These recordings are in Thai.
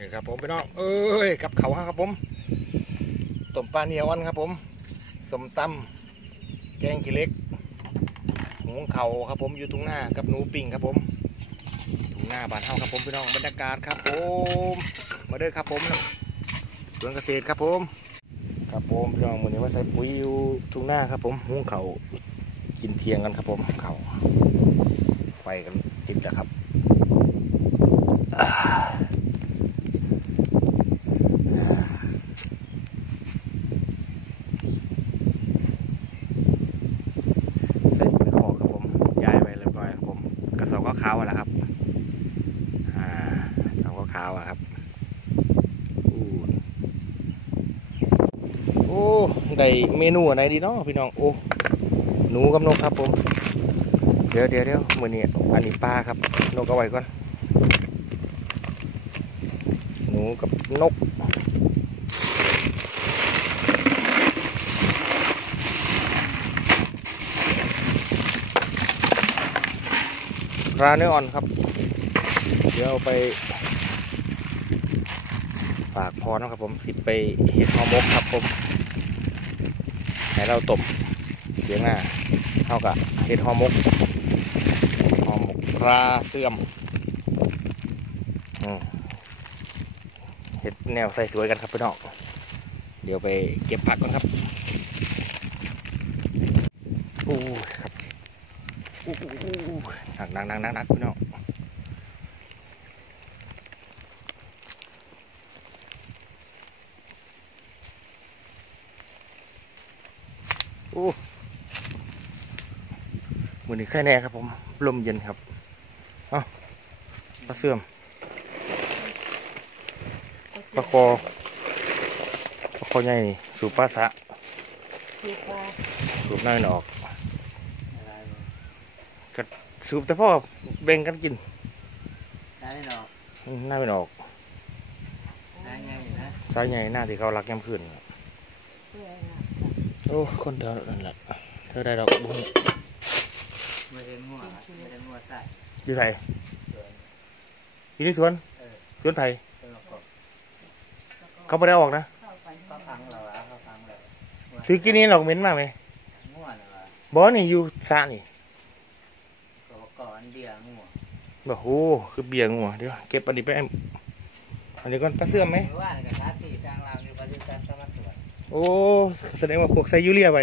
นี่ครับผมพี่น้องเอ้ยกับเขาครับผมต้มปลาเนียวันครับผมสมตำแกงขี้เล็กหงเขาครับผมอยู่ทุ่งหน้ากับหนูปิ่งครับผมทุ่งหน้าบ้านเฮาครับผมพี่น้องบรรยากาศครับผมมาเด้อครับผมสวนเกษตรครับผม ครับผมพี่น้องวันนี้มาใส่ปุ๋ยอยู่ทุ่งหน้าครับผมหงเขากินเทียงกันครับผมเขาไฟกันติดแล้วครับ ใส่ปุ๋ยคอกครับผมย้ายไปเรียบร้อยครับผมกระสอบก็ขาวแล้วครับอ่ากระสอบก็ขาวอะครับอู้โอ้ ได้เมนูอะไรดีเนาะพี่น้องโอ้หนูกับนกครับผม เดี๋ยวเดี๋ยวเดี๋ยวมือนี้อันนี้ปลาครับ นกเอาไว้ก่อนหนูกับนกราเนื้ออ่อนครับ เดี๋ยวไปฝากพอนะครับผมสิไปเห็ดหอมกครับผม ให้เราตบเดี๋ยวหน้าเท่ากับเห็ดหอมกหอมกปลาเสื่อมเห็ดแนวใส่สวยกันครับพี่น้องเดี๋ยวไปเก็บผักก่อนครับอู้ครับอู้อู้อู้อู้นักหนักหนักหนักหนักพี่น้อง อู้มือนี้แค่แน่ครับผม ลมเย็นครับ เอ้าปลาเสื่อมปลาคอปลาคอใหญ่นี่ สูบปลาสะคือปลาสูบน้อยออกสูบแต่พ่อแบ่งกันกินได้เนาะหน้าเป็นออกได้ไงนะสายใหญ่หน้าที่เขารักแย้มขึ้น โอ้คนเดียวนั่นแหละเธอได้ดอกบุ้งไม่ได้งัวไม่ได้งัวใส่อยู่ไสอยู่ในสวนเออสวนไผ่เออก็เขาไม่ได้ออกนะก็ฟังเราอะเขาฟังเราถือกินนี้ดอกเหม็นมากไหมงัวน่ะวะบอนี่อยู่สระนี่ก็ก่อนเบียร์งัวบอกโอ้คือเบียร์งัวเดี๋ยวเก็บอันนี้ไปให้อันนี้ก่อนปลาเสื่อมไหม โอ้แสดงว่าพวกไซยูเรียไป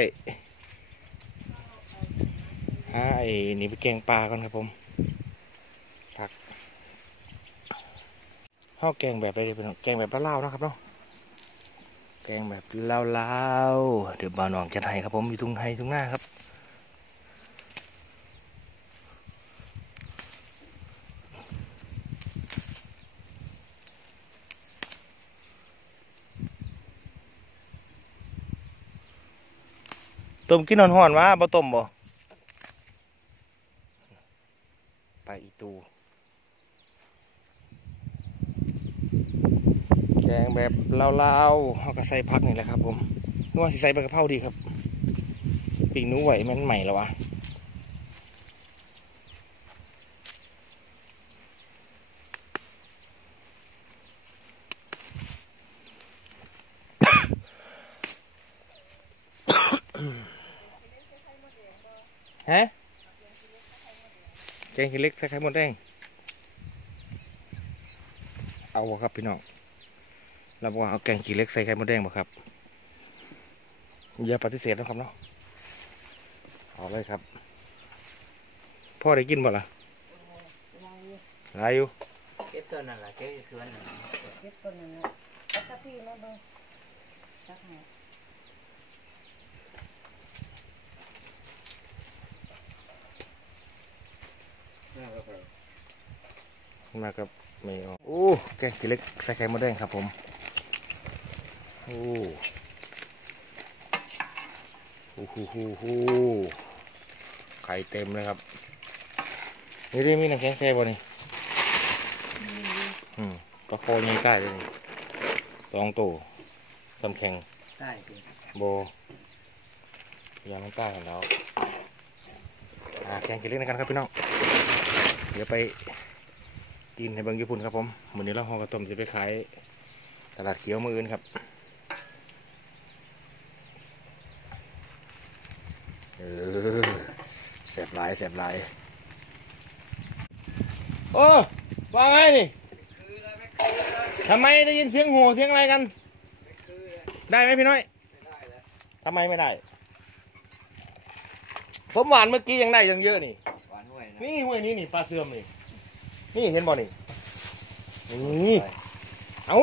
ฮะไอ้นี่ไปแกงปลาก่อนครับผมผักข้าวแกงแบบอะไรเป็นแกงแบบลาวๆนะครับเนาะแกงแบบลาวๆเดี๋ยวบ่าวหนองจะไทยครับผมอยู่ทุ่งไทยทุ่งหน้าครับ ต้มกินห่อนๆวะบ่ต้มบ่ไปอีตู แกงแบบลาวๆเขาก็ใส่พักนี่แหละครับผมนึกว่าสิใส่ใบกะเพราดีครับปีกนู้ไหวมันใหม่แล้ววะ ฮะแกงขี้เหล็กใส่ไข่มดแดงเอาวะครับพี่น้องเราบอกว่าเอาแกงขี้เหล็กใส่ไข่มดแดงบ่ครับอย่าปฏิเสธนะครับเนาะเอาเลยครับ พ่อได้กินบ่ล่ะหลายอยู่เก็บต้นนั่นแหละเก็บอยู่สวนนั่นน่ะเก็บต้นนั้นนะเอาตะพี่มาเบิ่งสักหน่อย มากับไม่ออกโอ้แกงขี้เหล็กใส่ไข่มดแดงครับผม โอ้โอ้โหโหโหไข่เต็มเลยครับ นี่ได้มีน้ำแข็งแซ่บ่นี่อืมปลาโคใหญ่ใกล้เลยนี่สองตัวตำแข็งได้จริงโบยางน้ำตากันแล้วอ่าแกงกินเล็กในกันครับพี่น้อง เดี๋ยวไปกินให้เบิ่งญี่ปุ่นครับผมมื้อนี้เราห่อกระต้มจะไปขายตลาดเขียวมืออื่นครับ เออแสบหลายแสบหลายโอ้ว่าไงนี่ทำไมได้ยินเสียงโห่เสียงอะไรกัน ได้ไหมพี่น้อยทำไมไม่ได้ ผมหวานเมื่อกี้ยังได้ยังเยอะนี่หวา นห่วยนะนี่ห้วยนี้นี่ปลาเสื่อมนี่นี่เห็นบ่นี่นี่เอ้า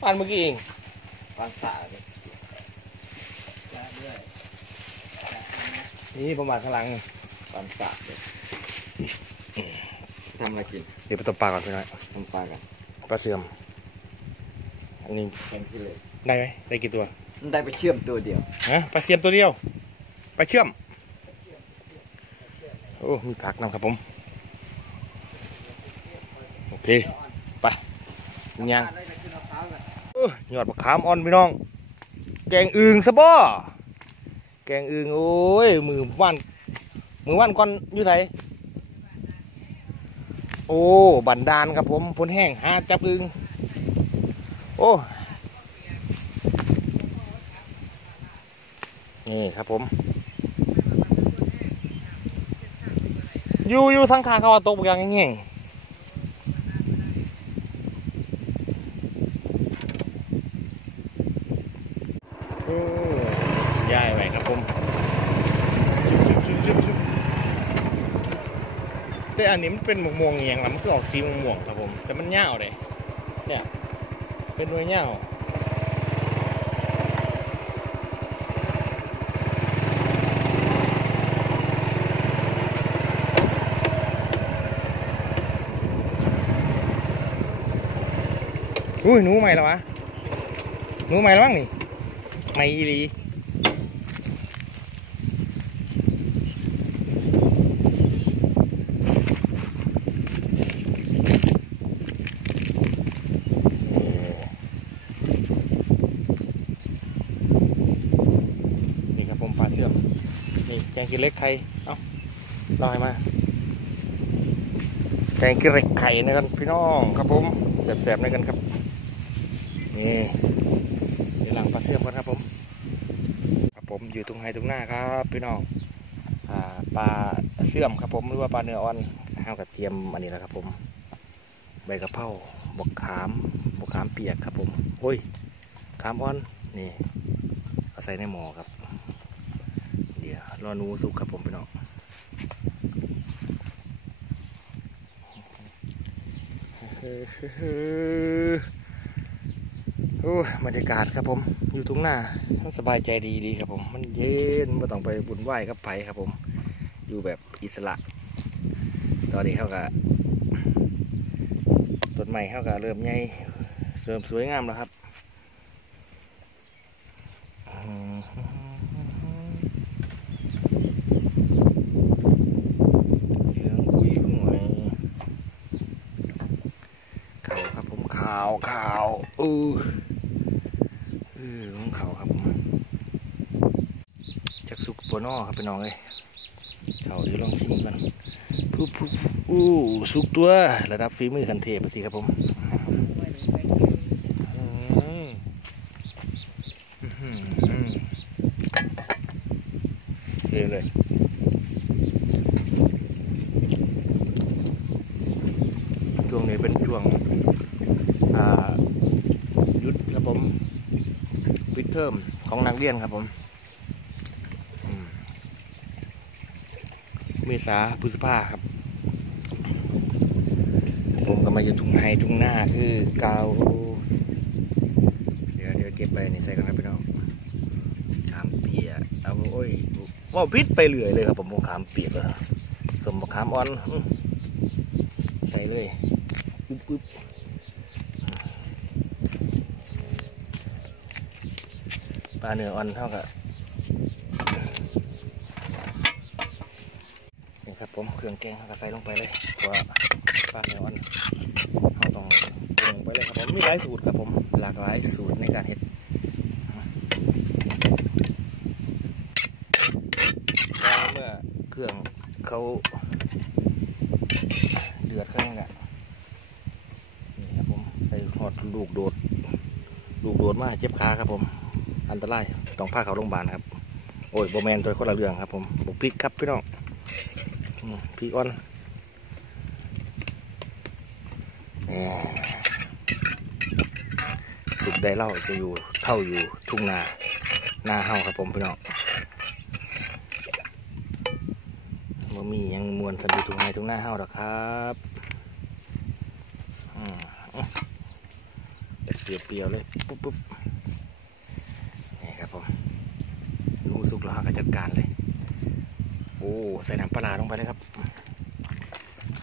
ปานเมื่อกี้เองหวานสาเลยจะเรื่อยนี่ประมาณข้างหลังหวานสาเลยทำอะไรกินเดี๋ยวไปตบปลาก่อนพี่น้อยทำปลากันปลาเสื่อมอันนี้แข็งที่เลยได้ไหมได้กี่ตัวมันได้ไปเชื่อมตัวเดียวฮะปลาเสื่อมตัวเดียวปลาเชื่อมโอ้มีผักนำครับผม โอเค ไปยังยยอดมะขามอ่อนพี่น้อง แกงอึ่งซะบ่แกงอึ่งโอ้ย มือว่านมือว่านก่อนอยู่ไสโอ้ บันดาลครับผมพ้นแห้งหาจับอึ่งโอ้นี่ครับผม อยู่อยู่สังขารเขาว่าตกบางอย่างแง่งโอ้ย้ายไปครับผมชุบชุบชุบชุบแต่อันนี้มันเป็นม่วงม่วงๆอย่างละมันคือออกสีม่วงๆครับผม แต่มันเงาเลยเนี่ยเป็นหน่วยเงา อุ้ยหนูใหม่แล้ววะหนูใหม่แล้วมั้งนี่ใหม่อีหลีนี่ครับผมปลาเสือนี่แกงกินเล็กไข่เอ้าลอยมาแกงกินเล็กไข่นะครับพี่น้องครับผมแสบๆในกันครับ นี่เดี๋ยวหลังปลาเสื่อมกันครับผมครับผมอยู่ตรงไฮตรงหน้าครับพี่น้องอปลาเสื่อมครับผมหรือว่าปลาเนื้ออ่อนห้าวกระเทียมอันนี้แหละครับ ผม ใบกระเพราบกขามบกขามเปียกครับผมโอ้ยขามอ่อนนี่เอาใส่ในหม้อครับ เดี๋ยวรอนูสุกครับผมพี่น้องเฮ้ อโอ้บรรยากาศครับผม อยู่ทุ่งนามันสบายใจดีดีครับผม มันเย็นไม่ต้องไปบุญไหวายกับไผครับผม อยู่แบบอิสระ ตอนนี้เขาก็ต้นใหม่เขาก็เริ่มใหญ่เริ่มสวยงามแล้วครับขาวครับผมขาวขาวอือ เออของเขาครับผมจากสุกปว นอครับพี่น้องเลยเขาเดี๋ยวลองชิมกันปุ๊บปุ๊บอู้สุกตัวระดับฝีมือคันเทพสิครับผมอืมอื้อหือเลยเลยช่วงนี้เป็นช่วงอ่าหยุดครับผมปิดเทอมของนักเรียนครับผมอืม เมษาพฤษภาครับ ผมก็มาอยู่ทุ่งไฮทุ่งหน้าคือเกาเดี๋ยวเดี๋ยวเก็บไปนี่ใส่กันครับพี่น้องขามเปียกเอาโอ้ยว่าพิษไปเรื่อยเลยครับผมขามเปียกอะสมบักขามอ่อนใส่เลยอึ๊บอึ๊บปลาเนื้ออ่อนเท่ากับ ครับผมเครื่องแกงก็ใส่ลงไปเลยเพราะว่าปลาเนื้ออ่อนเขาต้องปรุงไปเลยครับผมมีหลายสูตรครับผมหลากหลายสูตรในการเฮ็ดแต่เมื่อเครื่องเขาเดือดเครื่องเนี่ยหอดลูกโดด ลูกโดดมาเจ็บขาครับผม อันตรายต้องพาเขาโรงพยาบาลครับโอ้ยโบแมนตัวคนละเรื่องครับผมบุกพริกครับพี่น้อง อืมพริกอ่อนแหม่ลูกได้เล่าจะอยู่เท่าอยู่ทุ่งนาหน้าเฮาครับผมพี่น้องบ่มีหยังมวนสันดีทุ่งนาทุ่งหน้าเฮาหรอกครับอืมอื้อเปรียวๆเลยปุ๊บปุ๊บนี่ครับผมลูกสุกแล้วก็จัดการเลยโอ้ใส่น้ำปลาลงไปเลยครับ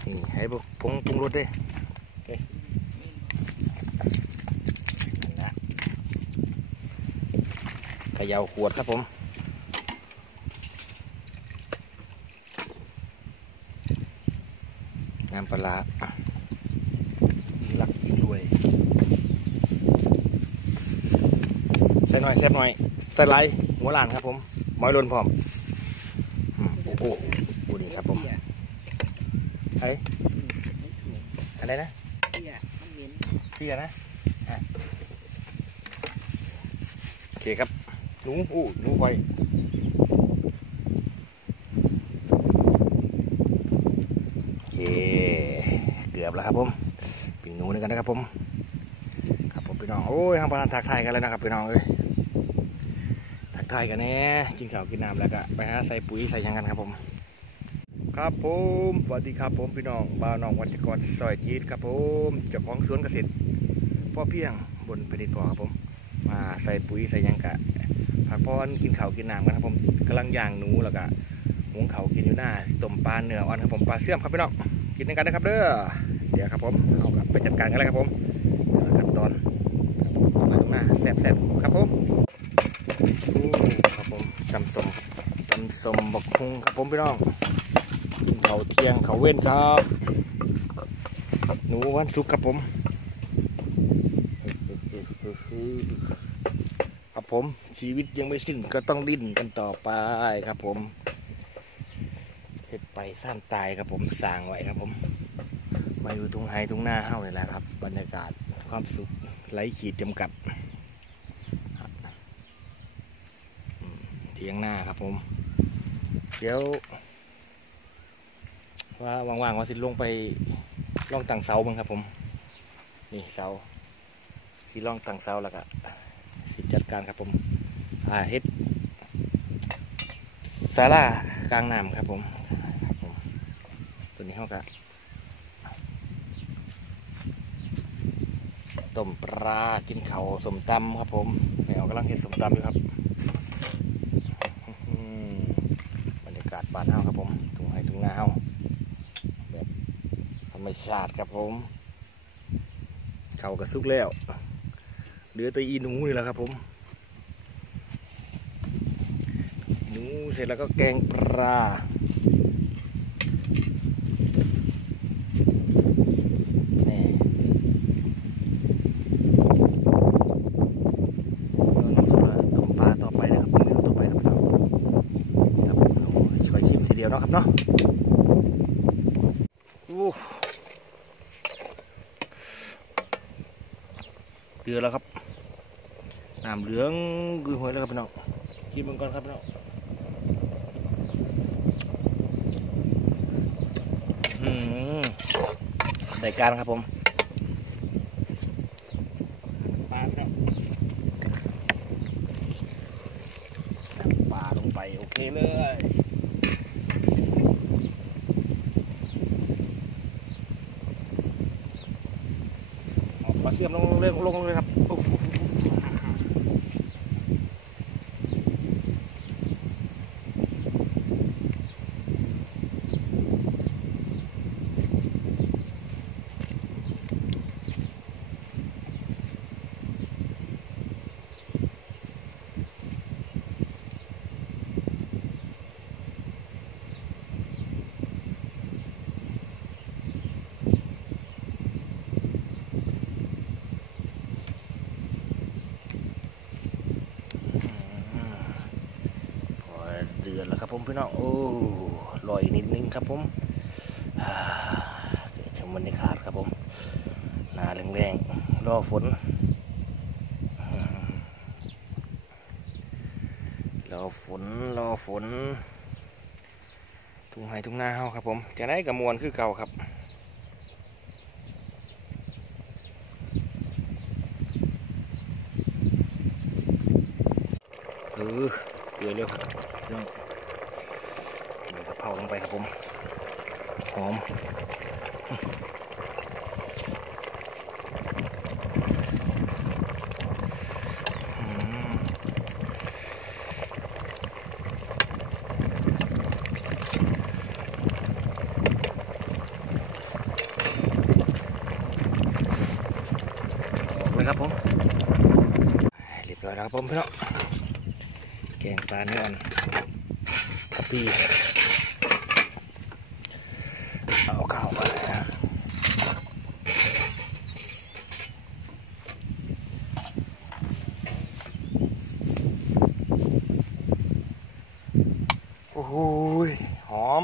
นี่ให้พวกผงปรุงรสด้วยเคนั่นนะขย่าขวดครับผมน้ำปลาหลักอีกด้วยใส่หน่อยแซ่บหน่อยใส่ไรหัวหลานครับผมหมอยลนพร้อม อืมโอ้โหโอ้ดีครับผมเฮ้ยอะไรนะเตี้ยมันเหม็นพี่อะนะอะโอเคครับหนูอู้หนูคอยโอเคเกือบแล้วครับผมปิ่งหนูนี่กันนะครับผม ครับผมพี่น้องโอ้ยทางประธานทักทายกันแล้วนะครับพี่น้องเอ้ย ทักทายกันแน่กินข้าวกินน้ำแล้วก็ไปหาใส่ปุ๋ยใส่ยังกันครับผม ครับผมสวัสดีครับผมพี่น้องบ่าวน้องวัชกรซอยจีดครับผมเจ้าของสวนเกษตรพ่อเพียงบนแผ่นดินพอครับผม มาใส่ปุ๋ยใส่ยังกะพักพอนกินข้าวกินน้ำกันครับผมกำลังย่างหนูแล้วก็หุงข้าวกินอยู่หน้าต้มปลาเนื้ออ่อนครับผมปลาเสื่อมครับพี่น้องกินด้วยกันนะครับเด้อเดี๋ยวครับผมเอาไปจัดการกันเลยครับผมขั้นตอนครับผมตรงไปตรงหน้าแซ่บๆครับผม โอ้ครับผมตำสมตำสมบักคุงครับผมพี่น้องเขาเที่ยงเขาเว้นครับ หนูวันศุกครับผมครับผมชีวิตยังไม่สิ้นก็ต้องดิ้นกันต่อไปครับผมเฮ็ดไปสร้างตายครับผมสร้างไว้ครับผม มาอยู่ตรงไฮตรงหน้าเฮ้าเลยแหละครับ บรรยากาศความสุขไร้ขีดจำกัด เทียงหน้าครับผม เดี๋ยว ว่าว่างๆว่าสิลงไปล่องต่างเสาบ้างครับผม นี่เสาสิล่องต่างเสาแล้วก็สิจัดการครับผมอ่าเฮ็ดศาลากลางน้ำครับผมตัวนี้เขาก็ต้มปลากินเขาสมตำครับผมแมวกำลังเห็ดสมตำอยู่ครับ อืม บ้านเฮาครับผมถุงไห้ถุงนาเฮาแบบธรรมชาติครับผมเขากระซุกแล้วเหลือแตัวอีหนูนี่แหละครับผมหนูเสร็จแล้วก็แกงปลาแน่เราน้ำซุปละต้มปลาต่อไปนะครับเมนูต่อไปครับเราครับเราช่วยชิมที เดียวเนาะครับเนาะอู้เดือแล้วครับน้ำเหลืองกุยหวยแล้วครับพี่น้องชิมมันก่อนครับพี่น้องอืมรายการครับผมปลาพี่น้องน้ำปลาลงไปโอเคเลยเอาปลาเชื่อมลงเลยลงเลยครับอุ๊บ พอเดือนแล้วครับ ผมพี่น้องโอ้ลอยนิดนึงครับผมอ่าเดี๋ยวชมบรรยากาศครับผมหนาแรงๆรอฝนรอฝนรอฝนทุ่งไห้ทุ่งนาเฮาครับผมจะได้กระมวลคือเก่าครับ เออเดือดเร็วครับเรื่องใบกะเพราลงไปครับผม หอม อืมออกเลยครับผม เรียบร้อยแล้ว ครับผมพี่น้องแกงปลาเนื้ออ่อนกะปิเอาข้าวไปนะโอ้โหยหอม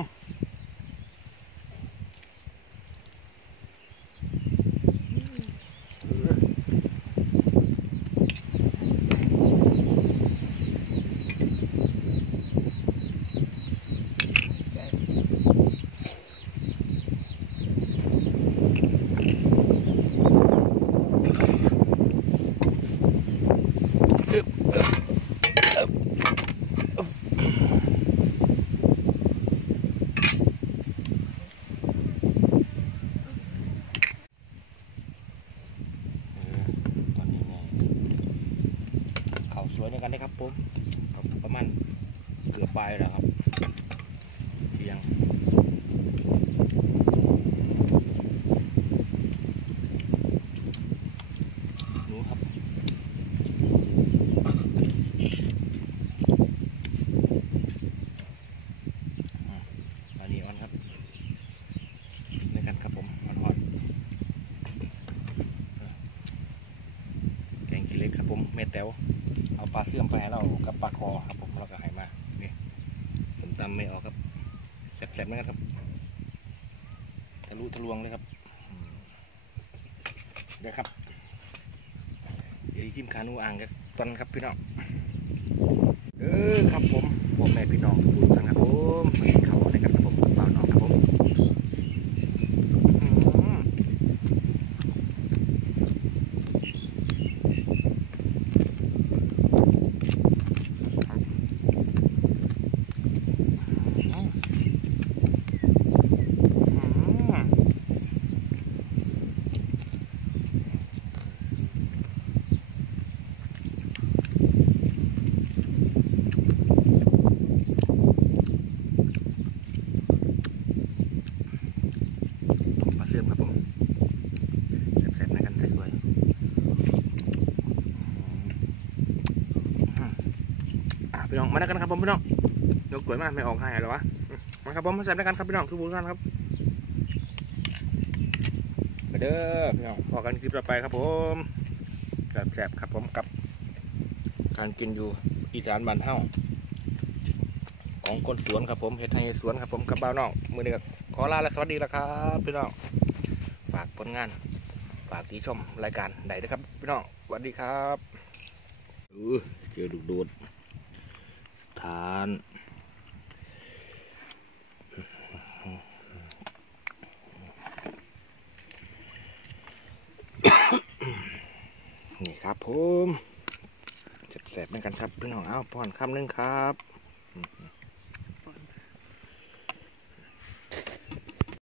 ตอนนี้ไงเขา สวยเหมือนกันนะครับผมประมาณเกือบปลายแล้วครับเทียงหนูครับอืมอันนี้อ่อนครับในกันครับผมอ่อนๆ แกงขี้เหล็กครับผมเม็ดแต๋วเอาปลาเสื่อมไปให้เรากับปลาคอครับผมแล้วก็ให้มานี่ผมตำไม่ออกครับ แสบๆเหมือนะครับทะลุทะลวงเลยครับเดี๋ยวครับเดี๋ยวทิมขานูอ่างกันตอนครับพี่น้องเออครับผมผมแม่พี่น้องทุกท่านครับผมมากินข้านะครับผมเปล่าน้องครับผมอืม อืมอืมต้มปลาเสื่อมครับผมแซ่บๆนะกันสวยๆอืมอ่ะพี่น้องมาแล้วกันครับผมพี่น้องยกกลวยมาไม่ออกให้เหรอวะมาครับผมมาแซ่บด้วยกันครับพี่น้องทุกบุญกันครับไปเด้อพี่น้องพอกันคลิปต่อไปครับผมแซ่บๆครับผมกับ การกินอยู่อีสานบ้านเฮาของคนสวนครับผมเฮ็ดให้สวนครับผมกับบ้าวน้องมือนี้ก็ขอลาและสวัสดีแล้วครับพี่น้องฝากผลงาน ฝากที่ชมรายการใดด้วยครับพี่น้องสวัสดีครับเออเจอลูกโดด ทาน นี่ครับผมแสบๆเหมือนกันครับพี่น้องเอาป้อนคำหนึ่งครับ